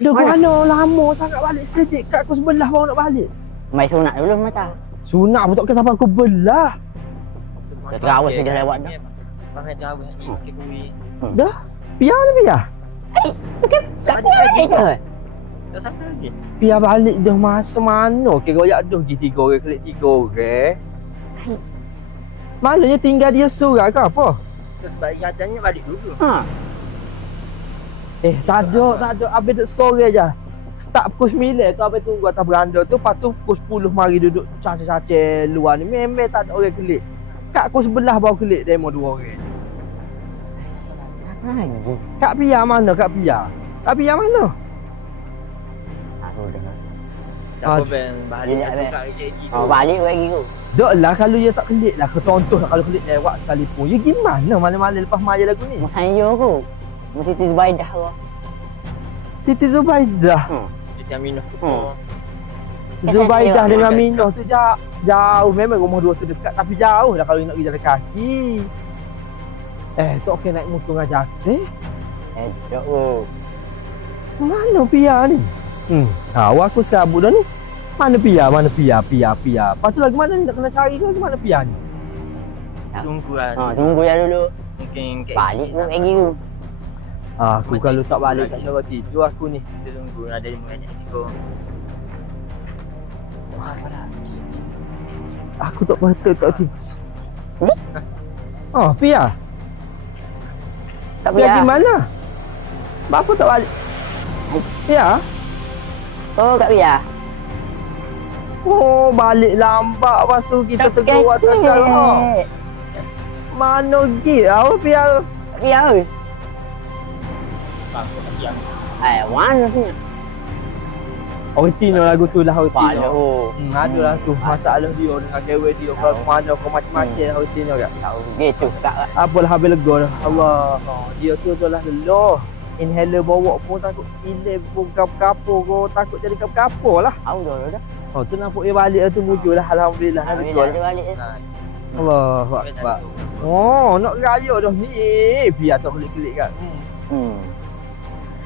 Dah mana lama sangat balik sejak kat aku sebelah baru nak balik. Mai sunat dulu mata. Sunat pun tak kena sampai aku belah. Terawih sudah lewat dah. Pakai terawih ni pakai kuih. Dah? Piar ni piar? Okey. Tak ada ke? Tak sampai lagi. Piar balik dah masa mana? Okey royak dah pergi 3 orang kelik 3 orang. Malanya tinggal dia seorang ke apa? Sebab katanya balik dulu. Ha. Tak ada. Habis duduk sore je. Start pukul 9 tu habis tunggu atas beranda tu. Lepas tu pukul 10 mari duduk cacah-cacah luar ni. Memang tak ada orang kelik. Kat aku sebelah baru kelik demo 2 orang. Kak Pia mana Kak Pia? Kak Pia mana? Aku dengar. Tak apa balik aku kat KK tu. Oh, balik lagi tu. Dok lah kalau dia tak kelik lah. Contoh lah kalau kelik lewat sekalipun. Ya gimana malam-malam lepas maya lagu ni? Saya aku. Mesti tu Zubaidah tu. Siti Zubaidah. Siti Aminah tu. Zubaidah dengan Minah tu jauh. Memang rumah dua tu dekat. Tapi jauh lah kalau nak pergi jalan kaki. Tak okey naik motor dengan Jati. Dok tu. Mana Pia ni? Tahu aku serabut dah ni. Mana Pia? Lepas tu lagu mana ni nak kena cari ke? Lagu mana Pia ni? Tunggu lah. Tunggu dah dulu. Mungkin Balik pun lagi tu. Aku kalau tak balik tak dapat tidur aku ni. kita tunggu ada yang banyak tidur. Aku tak patut tak tidur. Ni? Pia. Tak Pia payah. di mana? Bapa tak balik. Pia? Oh, tak payah. Oh, balik lambat. Lepas tu kita tegur atas jalan. Mana pergi? Apa Pia? Tak payah ke? Aku tak siap. Mana punya? Orang Tino lagu tu lah orang Pala Tino. tu. Ada lah tu masalah dia dengan cewek dia. Kalau ke mana kau macam-macam lah orang Tino kat. Tahu gitu tak lah. Apalah habis lega dah. Allah. Dia tu adalah lelah. Inhaler bawa pun takut hilang pun kapur kau takut jadi kapur lah. Tahu dah. Tu nampak dia balik tu muncul lah. Alhamdulillah. Alhamdulillah dia balik. Allah Akbar. Nak raya dah ni. Biar tak kelik-kelik kat.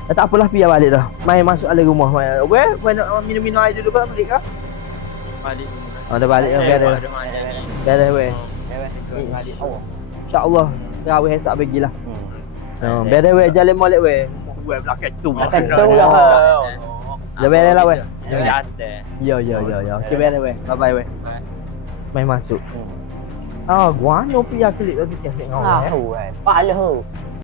Tak apalah Pia balik dah. Mai masuk dalam rumah mai. Weh nak minum-minum air dulu kan balik ke? Balik. Dah balik dah biar dah. Biar dah weh. Balik. InsyaAllah terawih esok bagilah. Biar dah weh jalan molek weh. Weh belakang tu. Belakang tu lah. Dah biar lah weh. Dia jatuh. Ya. Okey biar dah weh. Bye weh. Mai masuk. Guano Pia kelik tu sikit tengok. Tahu kan. Pala tu.